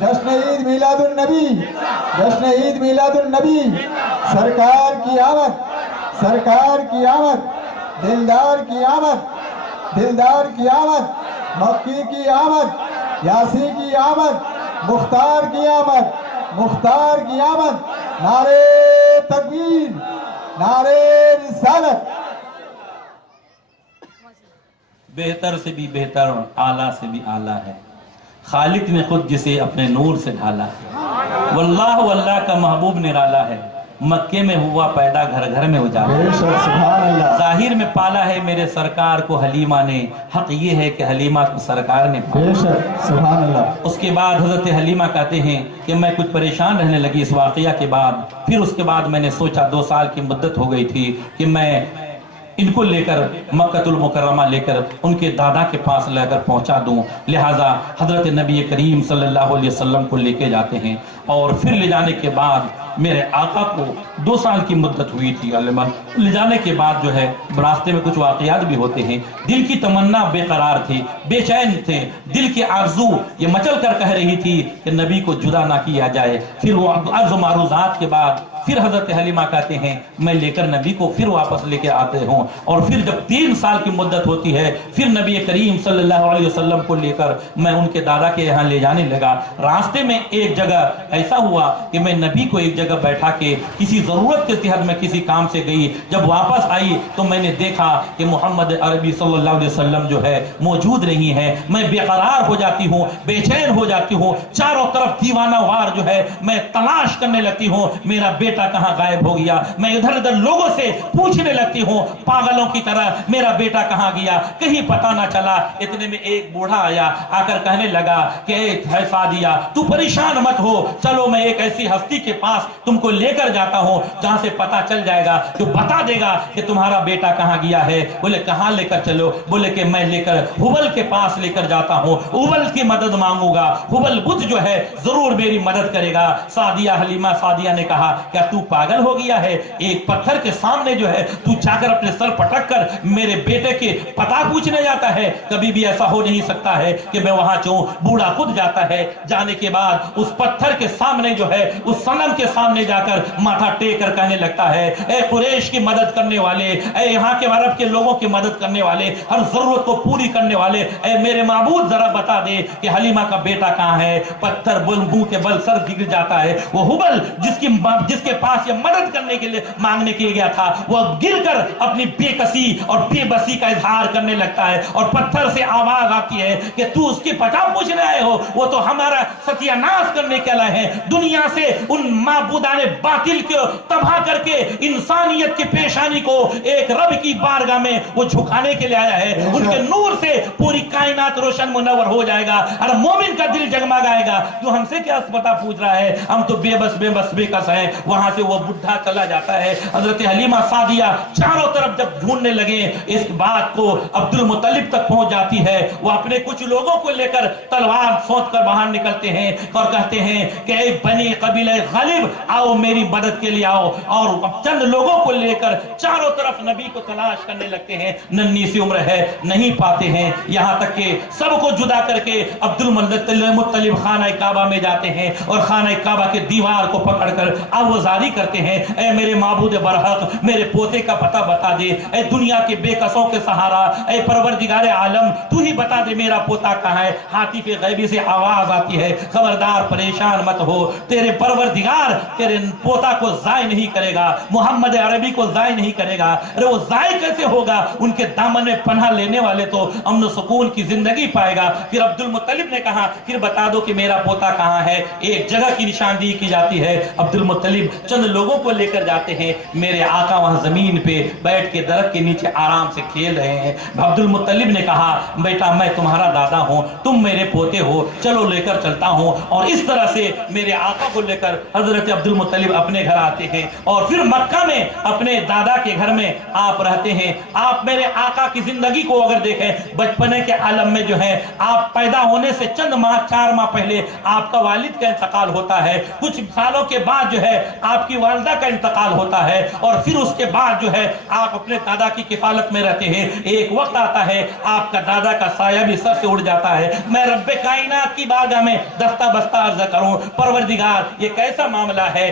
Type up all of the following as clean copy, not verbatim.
جشن عید میلاد النبی، جشن عید میلاد النبی، سرکار کی آمد، سرکار کی آمد، دلدار کی آمد، دلدار کی آمد، مکی کی آمد، یاسی کی آمد، مختار کی آمد، مختار کی آمد، نعرے تکبیر، نعرے رسالت۔ بہتر سے بھی بہتر اور اعلیٰ سے بھی اعلیٰ ہے، خالق نے خود جسے اپنے نور سے ڈھالا ہے، واللہ واللہ کا محبوب نرالا ہے، مکے میں ہوا پیدا گھر گھر میں اجالا ہے، سبحان اللہ، ظاہر میں پالا ہے میرے سرکار کو حلیمہ نے، حق یہ ہے کہ حلیمہ کو سرکار نے پالا۔ بے شک سبحان اللہ۔ اس کے بعد حضرت حلیمہ کہتے ہیں کہ میں کچھ پریشان رہنے لگی اس واقعہ کے بعد، پھر اس کے بعد میں نے سوچا 2 سال کی مدت ہو گئی تھی کہ میں ان کو لے کر مکہ المکرمہ لے کر ان کے دادا کے پاس لے کر پہنچا دوں، لہٰذا حضرت نبی کریم صلی اللہ علیہ وسلم کو لے کے جاتے ہیں، اور پھر لے جانے کے بعد میرے آقا کو 2 سال کی مدت ہوئی تھی، لے جانے کے بعد جو ہے راستے میں کچھ واقعات بھی ہوتے ہیں، دل کی تمنا بے قرار تھی، بے چین تھے، دل کی آرزو یہ مچل کر کہہ رہی تھی کہ نبی کو جدا نہ کیا جائے۔ پھر وہ عرض و معروضات کے بعد پھر حضرت حلیمہ کہتے ہیں میں لے کر نبی کو پھر واپس لے کے آتے ہوں، اور پھر جب 3 سال کی مدت ہوتی ہے پھر نبی کریم صلی اللہ علیہ وسلم کو لے کر میں ان کے دادا کے یہاں لے جانے لگا۔ راستے میں ایک جگہ ایسا ہوا کہ میں نبی کو ایک جگہ بیٹھا کے کسی ضرورت کے تحت میں کسی کام سے گئی، جب واپس آئی تو میں نے دیکھا کہ محمد عربی صلی اللہ علیہ وسلم جو ہے موجود نہیں ہے، میں بے قرار ہو جاتی ہوں، بے چین ہو جاتی ہوں، چاروں طرف دیوانہ وار جو ہے میں تلاش کرنے لگتی ہوں میرا بیٹا کہاں غائب ہو گیا، میں ادھر ادھر لوگوں سے پوچھنے لگتی ہوں پاگلوں کی طرح میرا بیٹا کہاں گیا، کہیں پتہ نہ چلا۔ اتنے میں ایک بوڑھا آیا، آ کر کہنے لگا کہ اے سعدیہ تو پریشان مت ہو، چلو میں ایک ایسی ہستی کے پاس تم کو لے کر جاتا ہوں جہاں سے پتہ چل جائے گا، جو بتا دے گا کہ تمہارا بیٹا کہاں گیا ہے۔ بولے کہاں لے کر چلو؟ بولے کہ میں لے کر ہبل کے پاس لے کر جاتا ہوں، ہبل کی مدد مانگوں گا، ہبل بت جو ہے ضرور میری مدد کرے گا۔ سعدیہ حلیمہ سعدیہ نے کہا کیا تو پاگل ہو گیا ہے؟ ایک پتھر کے سامنے جو ہے تو جا کر اپنے سر پٹک کر میرے بیٹے کے پتہ پوچھنے جاتا ہے؟ کبھی بھی ایسا ہو نہیں سکتا ہے کہ میں وہاں جاؤں۔ بوڑھا خود جاتا ہے، جانے کے بعد اس پتھر کے سامنے جو ہے اس صنم کے سامنے جا کر ماتھا ٹیک کر کہنے لگتا ہے اے قریش کی مدد کرنے والے، اے یہاں کے عرب کے لوگوں کی مدد کرنے والے، ہر ضرورت کو پوری کرنے والے، اے میرے معبود ذرا بتا دے کہ حلیمہ کا بیٹا کہاں ہے۔ پتھر منہ کے بل سر گر جاتا ہے، وہ ہبل جس کے پاس یہ مدد کرنے کے لیے مانگنے کے گیا تھا وہ گر کر اپنی بے کسی اور بے بسی کا اظہار کرنے لگتا ہے، اور پتھر سے آواز آتی ہے کہ تو اس کی پتہ پوچھنے آئے ہو؟ وہ تو ہمارا ستیہ ناش کرنے کے لائے ہیں، دنیا سے ان معبودان باطل کو تباہ کر کے انسانیت کی پیشانی کو ایک رب کی بارگاہ میں وہ جھکانے کے لیے آیا ہے۔ ان کے نور سے پوری کائنات روشن منور ہو جائے گا اور مومن کا دل جگمگائے گا۔ تو ہم سے کیا پتہ پوچھ رہا ہے؟ ہم تو بے کس ہیں۔ وہاں سے وہ بڈھا چلا جاتا ہے۔ حضرت حلیمہ سعدیہ چاروں طرف جب ڈھونڈنے لگے اس بات کو عبد المطلب تک پہنچ جاتی ہے، وہ اپنے کچھ لوگوں کو لے کر تلوار سونت کر باہر نکلتے ہیں اور کہتے ہیں کہ اے بنی قبیلہ غالب آؤ میری مدد کے لیے آؤ، اور چند لوگوں کو لے کر چاروں طرف نبی کو تلاش کرنے لگتے ہیں۔ ننھی سی عمر ہے، نہیں پاتے ہیں، یہاں تک کہ سب کو جدا کر کے عبد المطلب خانہ کعبہ میں جاتے ہیں اور خانہ کعبہ کے دیوار کو پکڑ کر آوازاری کرتے ہیں اے میرے معبود برحق میرے پوتے کا پتہ بتا دے، اے دنیا کے بے کسوں کے سہارا، اے پروردگار عالم تو ہی بتا دے میرا پوتا کہاں ہے۔ ہاتھی کے غیبی سے آواز آتی ہے خبردار پریشان مت ہو، تیرے پروردگار تیرے پوتا کو ضائع نہیں کرے گا، محمد عربی کو ضائع نہیں کرے گا۔ ارے وہ ضائع کیسے ہوگا؟ ان کے دامن میں پناہ لینے والے تو امن و سکون کی زندگی پائے گا۔ پھر عبد المطلب نے کہا پھر بتا دو کہ میرا پوتا کہاں ہے۔ ایک جگہ کی نشاندہی کی جاتی ہے، عبد المطلب چند لوگوں کو لے کر جاتے ہیں، میرے آقا وہاں زمین پہ بیٹھ کے درخت کے نیچے آرام سے کھیل رہے ہیں۔ عبد المطلب نے کہا بیٹا میں تمہارا دادا ہوں، تم میرے پوتے ہو، چلو لے کر چلتا ہوں۔ اور اس طرح سے میرے آقا کو لے کر حضرت عبد المطلب اپنے گھر آتے ہیں اور پھر مکہ میں اپنے دادا کے گھر میں آپ رہتے ہیں. آپ میرے آقا کی زندگی کو اگر دیکھیں، بچپنے کے عالم میں جو ہے آپ پیدا ہونے سے چند ماہ 4 ماہ پہلے آپ کا والد کا انتقال ہوتا ہے. کچھ سالوں کے بعد جو ہے آپ کی والدہ کا انتقال ہوتا ہے اور پھر اس کے بعد جو ہے آپ اپنے دادا کی کفالت میں رہتے ہیں. ایک وقت آتا ہے آپ کا دادا کا سایہ بھی سر سے اڑ جاتا ہے. میں رب کائنات کی بارگاہ میں دستہ بستہ عرض کروں، پروردگار یہ کیسا معاملہ ہے؟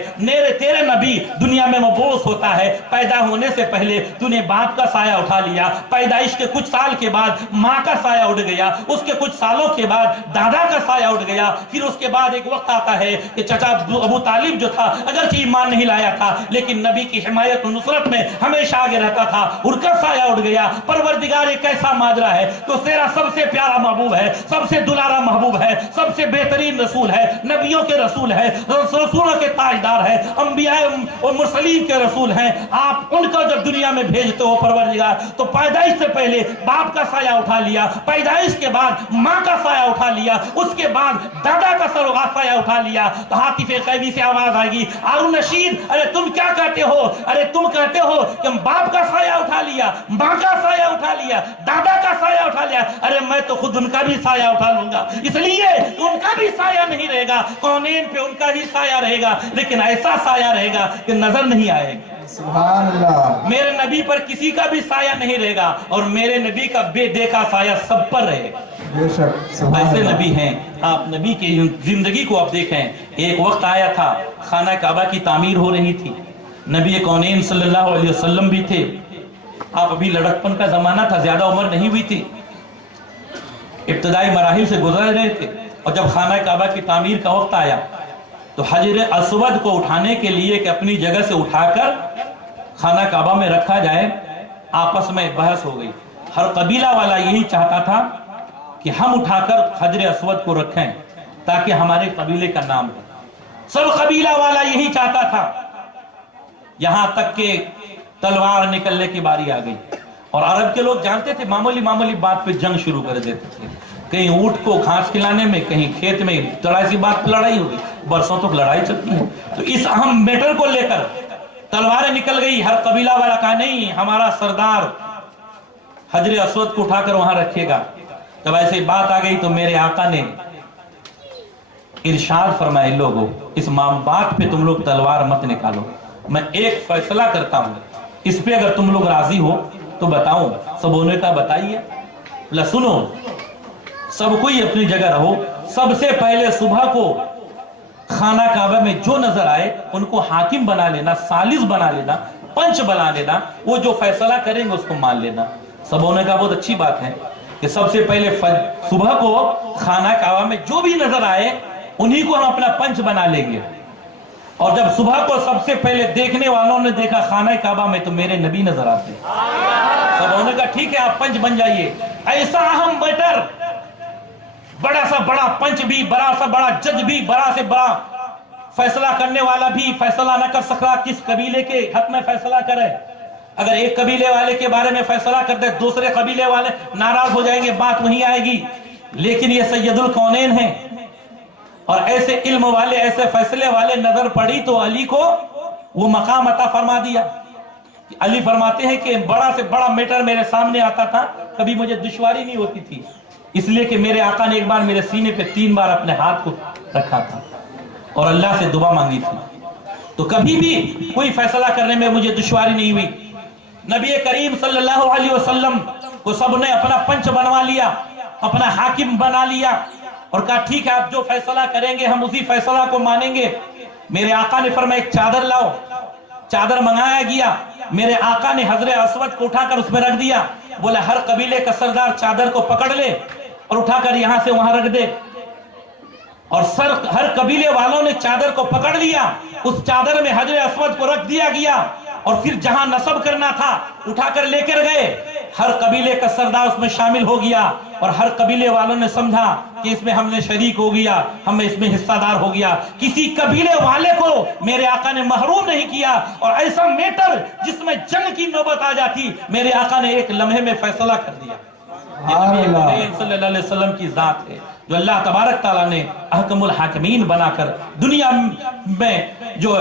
تیرے نبی دنیا میں مبعوث ہوتا ہے، پیدا ہونے سے پہلے تو نے باپ کا سایہ اٹھا لیا، پیدائش کے کچھ سال کے بعد ماں کا سایہ اٹھ گیا، اس کے کچھ سالوں کے بعد دادا کا سایہ اٹھ گیا، پھر اس کے بعد ایک وقت آتا ہے کہ چچا ابو طالب جو تھا اگرچہ ایمان نہیں لایا تھا لیکن نبی کی حمایت و نصرت میں ہمیشہ آگے رہتا تھا، ان کا سایہ اٹھ گیا. پروردگار یہ کیسا ماجرا ہے؟ تو تیرا سب سے پیارا محبوب ہے، سب سے دلارا محبوب ہے، سب سے بہترین رسول ہے، نبیوں کے رسول ہے، رسولوں کے تاجدار ہے، انبیاء اور مرسلین کے رسول ہیں. آپ ان کو جب دنیا میں بھیجتے ہو پروردگار تو پیدائش سے پہلے باپ کا سایہ اٹھا لیا، پیدائش کے بعد ماں کا سایہ اٹھا لیا، اس کے بعد دادا کا سایہ اٹھا لیا. تو حاطف غیبی سے آواز آئے گی، ہارون رشید ارے تم کیا کہتے ہو؟ ارے تم کہتے ہو کہ باپ کا سایہ اٹھا لیا، ماں کا سایہ اٹھا لیا، دادا کا سایہ اٹھا لیا. ارے میں تو خود ان کا بھی سایہ اٹھا لوں گا، اس لیے ان کا بھی سایہ نہیں رہے گا، کونین پہ ان کا ہی سایہ رہے گا، لیکن ایسا سایہ رہے گا کہ نظر نہیں آئے گا. سبحان اللہ. میرے نبی پر کسی کا بھی سایہ نہیں رہے گا اور میرے نبی کا بے دیکھا سایہ سب پر رہے گا. بے شک ایسے نبی ہیں. آپ نبی کی زندگی کو آپ دیکھیں. ایک وقت آیا تھا خانہ کعبہ کی تعمیر ہو رہی تھی، نبی کونین صلی اللہ علیہ وسلم بھی تھے. آپ ابھی لڑکپن کا زمانہ تھا، زیادہ عمر نہیں ہوئی تھی، ابتدائی مراحل سے گزر رہے تھے. اور جب خانہ کعبہ کی تعمیر کا وقت آیا تو حجر اسود کو اٹھانے کے لیے کہ اپنی جگہ سے اٹھا کر خانہ کعبہ میں رکھا جائے، آپس میں بحث ہو گئی. ہر قبیلہ والا یہی چاہتا تھا کہ ہم اٹھا کر حجر اسود کو رکھیں تاکہ ہمارے قبیلے کا نام ہو. سب قبیلہ والا یہی چاہتا تھا، یہاں تک کہ تلوار نکلنے کی باری آ گئی. اور عرب کے لوگ جانتے تھے معمولی بات پہ جنگ شروع کر دیتے تھے. کہیں اونٹ کو گھاس کھلانے میں، کہیں کھیت میں تھوڑا سی بات پہ لڑائی ہوگی، برسوں تک لڑائی چلتی ہے. تو اس اہم میٹر کو لے کر تلواریں نکل گئی. ہر قبیلہ والا کہا نہیں، ہمارا سردار حجر اسود کو اٹھا کر وہاں رکھے گا. جب ایسی بات آ گئی تو میرے آقا نے ارشاد فرمائے، لوگوں اس بات پہ تم لوگ تلوار مت نکالو، میں ایک فیصلہ کرتا ہوں، اس پہ اگر تم لوگ راضی ہو تو بتاؤں. سب نے کہا بتائیے. سنو، سب کوئی اپنی جگہ رہو. سب سے پہلے صبح کو خانہ کعبہ میں جو نظر آئے ان کو حاکم بنا لینا، ثالث بنا لینا، پنچ بنا لینا، وہ جو فیصلہ کریں گے اس کو مان لینا. سب نے کہا بہت اچھی بات ہے کہ سب سے پہلے صبح کو خانہ کعبہ میں جو بھی نظر آئے انہی کو ہم اپنا پنچ بنا لیں گے. اور جب صبح کو سب سے پہلے دیکھنے والوں نے دیکھا خانہ کعبہ میں تو میرے نبی نظر آتے. سب نے کہا ٹھیک ہے آپ پنچ بن جائیے. ایسا اہم میٹر، بڑا سا بڑا پنچ بھی، بڑا سا بڑا جج بھی، بڑا سے بڑا فیصلہ کرنے والا بھی فیصلہ نہ کر سکا کس قبیلے کے حق میں فیصلہ کرے. اگر ایک قبیلے والے کے بارے میں فیصلہ کر دے دوسرے قبیلے والے ناراض ہو جائیں گے، بات وہیں آئے گی. لیکن یہ سید الکونین ہیں اور ایسے علم والے، ایسے فیصلے والے نظر پڑی تو علی کو وہ مقام عطا فرما دیا. علی فرماتے ہیں کہ بڑا سے بڑا میٹر میرے سامنے آتا تھا، کبھی مجھے دشواری نہیں ہوتی تھی، اس لیے کہ میرے آقا نے ایک بار میرے سینے پہ 3 بار اپنے ہاتھ کو رکھا تھا اور اللہ سے دعا مانگی تھی، تو کبھی بھی کوئی فیصلہ کرنے میں مجھے دشواری نہیں ہوئی. نبی کریم صلی اللہ علیہ وسلم کو سب نے اپنا پنچ بنوا لیا، اپنا حاکم بنا لیا اور کہا ٹھیک ہے آپ جو فیصلہ کریں گے ہم اسی فیصلہ کو مانیں گے. میرے آقا نے فرمایا ایک چادر لاؤ. چادر منگایا گیا. میرے آقا نے حجر اسود کو اٹھا کر اس میں رکھ دیا. بولا ہر قبیلے کا سردار چادر کو پکڑ لے اور اٹھا کر یہاں سے وہاں رکھ دے. اور ہر قبیلے والوں نے چادر کو پکڑ لیا. اس چادر میں حجر اسود کو رکھ دیا گیا اور پھر جہاں نصب کرنا تھا اٹھا کر لے کر گئے. ہر قبیلے کا سردار اس میں شامل ہو گیا اور ہر قبیلے والوں نے سمجھا کہ اس میں ہم نے شریک ہو گیا، ہم اس میں حصہ دار ہو گیا. کسی قبیلے والے کو میرے آقا نے محروم نہیں کیا. اور ایسا میٹر جس میں جنگ کی نوبت آ جاتی میرے آقا نے ایک لمحے میں فیصلہ کر دیا. نبی کریم صلی اللہ علیہ وسلم کی ذات ہے جو اللہ تبارک تعالیٰ نے احکم الحاکمین بنا کر دنیا میں جو